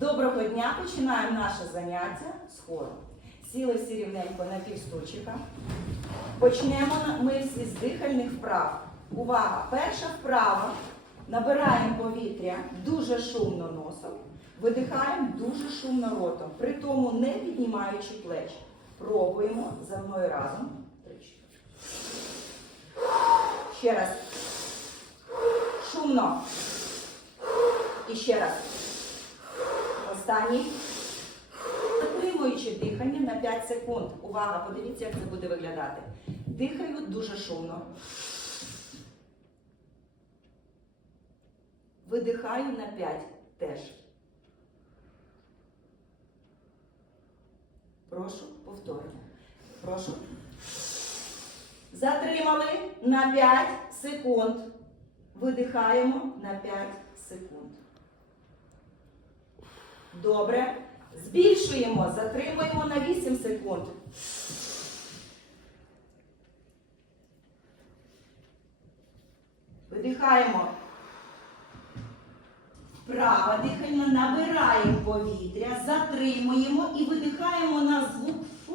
Доброго дня! Починаємо наше заняття з хору. Сіли всі рівненько на півстульчика. Почнемо ми всі з дихальних вправ. Увага! Перша вправа. Набираємо повітря дуже шумно носом, видихаємо дуже шумно ротом, при тому не піднімаючи плеч. Пробуємо за мною разом. Ще раз. Шумно. І ще раз. Останній. Затримуючи дихання на 5 секунд. Увага, подивіться, як це буде виглядати. Дихаю дуже шумно. Видихаю на 5 теж. Прошу, повторення. Прошу. Затримали на 5 секунд. Видихаємо на 5 секунд. Добре. Збільшуємо, затримуємо на 8 секунд. Видихаємо. Права дихання, набираємо повітря, затримуємо і видихаємо на звук Ф.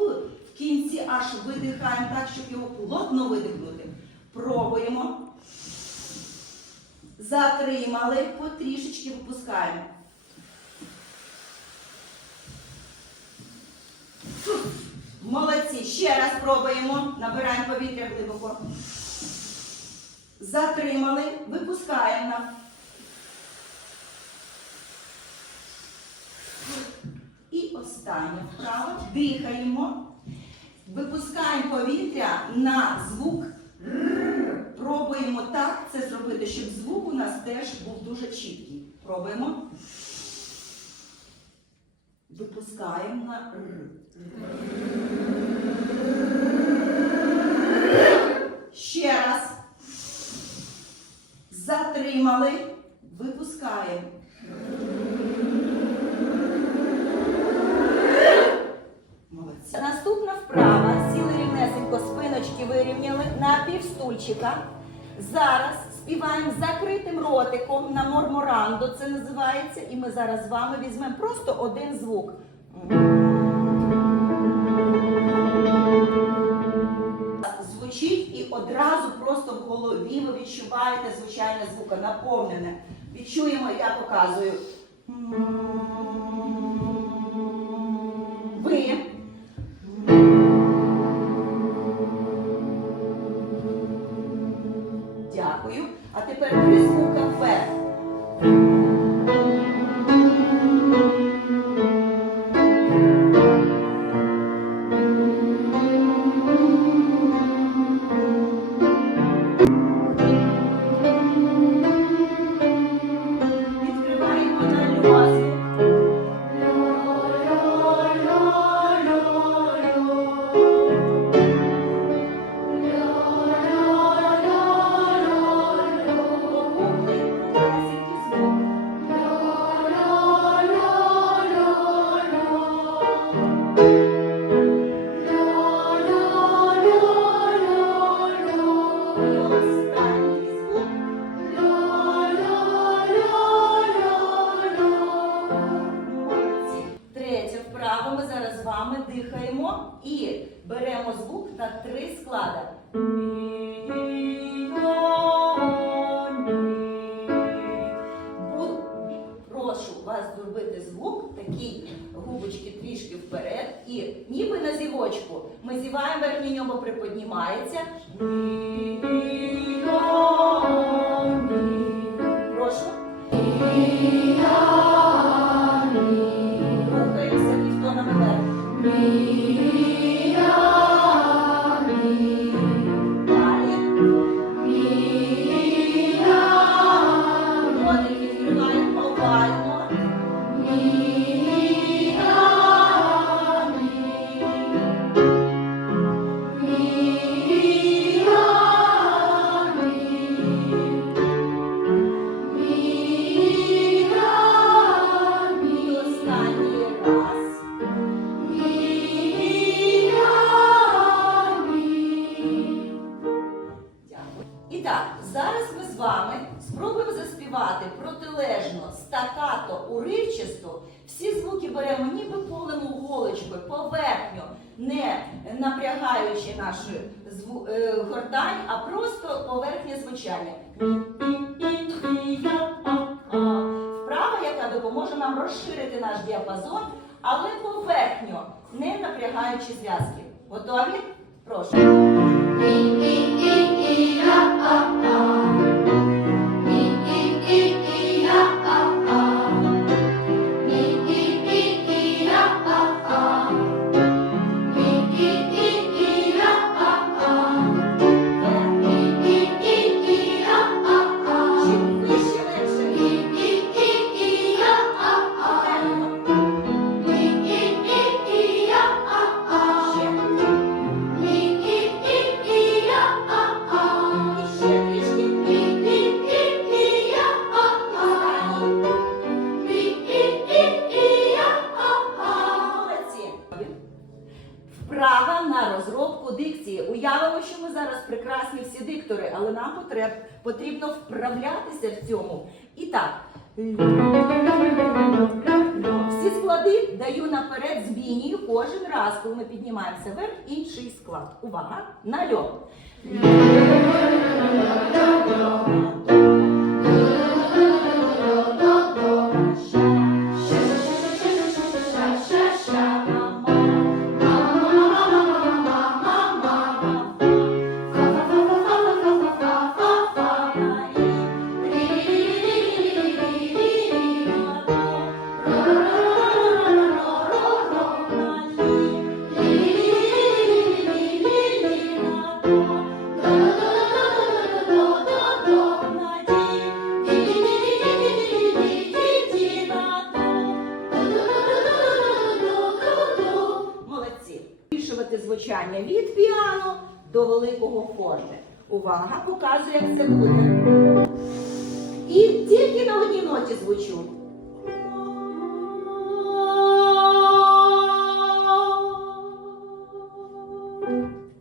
В кінці аж видихаємо так, щоб його плотно видихнути. Пробуємо. Затримали, потрішечки випускаємо. Молодці. Ще раз пробуємо. Набираємо повітря глибоко. Затримали, випускаємо. І остання вправа. Дихаємо. Випускаємо повітря на звук «р». Пробуємо так це зробити, щоб звук у нас теж був дуже чіткий. Пробуємо. Випускаємо на «р». Ще раз. Затримали. Випускаємо. Наступна вправа. Сіли рівнесенько, спиночки вирівняли на півстульчика. Зараз співаємо закритим ротиком на морморандо, це називається. І ми зараз з вами візьмемо просто один звук. Одразу просто в голові ви відчуваєте звучання звука, наповнене. Відчуємо, я показую. Ви. Дякую. А тепер три звука вверх. Ми зіваємо, верхнє нього приподнімається. Всі звуки беремо ніби полимо голочкою, поверхню, не напрягаючи нашу зву- е, гортань, а просто поверхня звучання. Вправа, яка допоможе нам розширити наш діапазон, але поверхню, не напрягаючи зв'язки. Готові? Прошу. Вправа на розробку дикції. Уявимо, що ми зараз прекрасні всі диктори, але нам потреб, потрібно вправлятися в цьому. І так. Всі склади даю наперед збійнію кожен раз, коли ми піднімаємося вверх, інший склад. Увага! На до великого форте. Увага, показує, як це буде. І тільки на одній ноті звучу.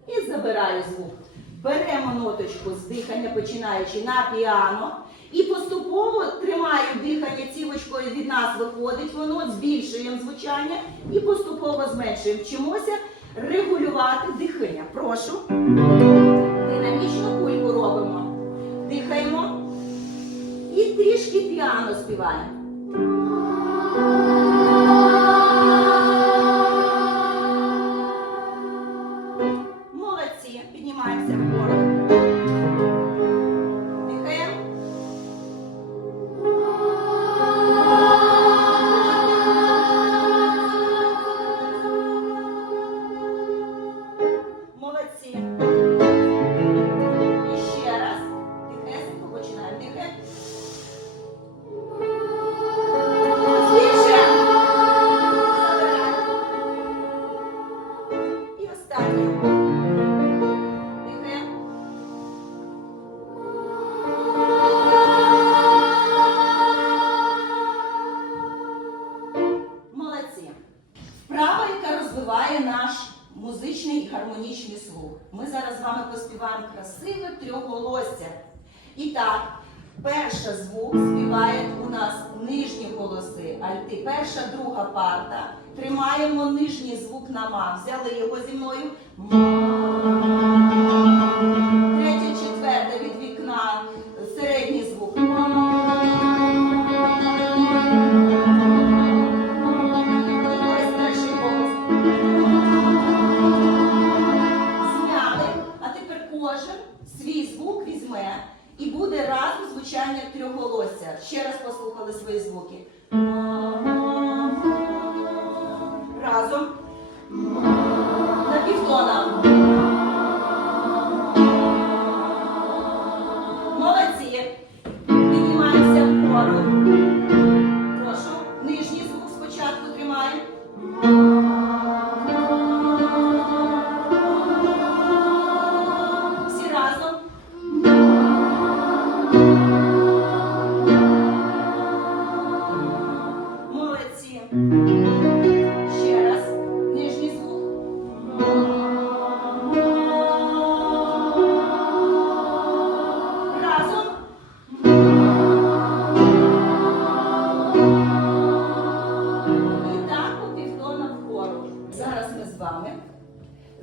І забираю звук. Беремо ноточку з дихання, починаючи на піано. І поступово тримаю дихання цівочкою від нас виходить, воно збільшуємо звучання і поступово зменшуємо. Вчимося регулювати дихання. Прошу. Динамічну кульку робимо. Дихаємо. І трішки піано співаємо. Молодці. Піднімаємося музичний і гармонічний слух. Ми зараз з вами поспіваємо красиве трьохголосся. І так, перша звук співає у нас нижні голоси, альти. Перша, друга парта. Тримаємо нижній звук на ма. Взяли його зі мною. Ма. Разом.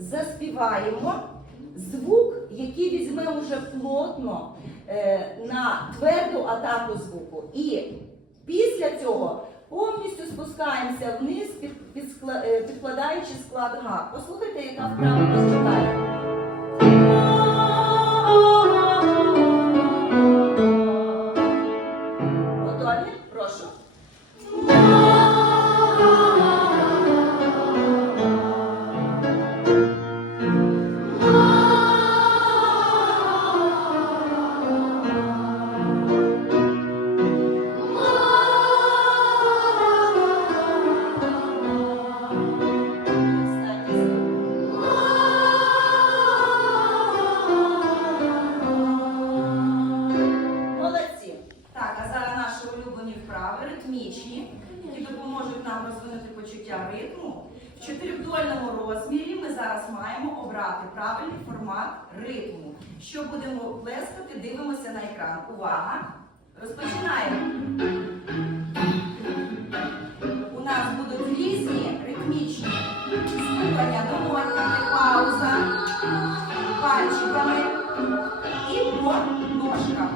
Заспіваємо звук, який візьмемо вже плотно е, на тверду атаку звуку. І після цього повністю спускаємося вниз, е, підкладаючи склад га. Послухайте, яка вправа нас. обрати правильний формат ритму. Що будемо плескати, дивимося на екран. Увага! Розпочинаємо. У нас будуть різні ритмічні стукання довольними, пауза, пальчиками і по ножкам.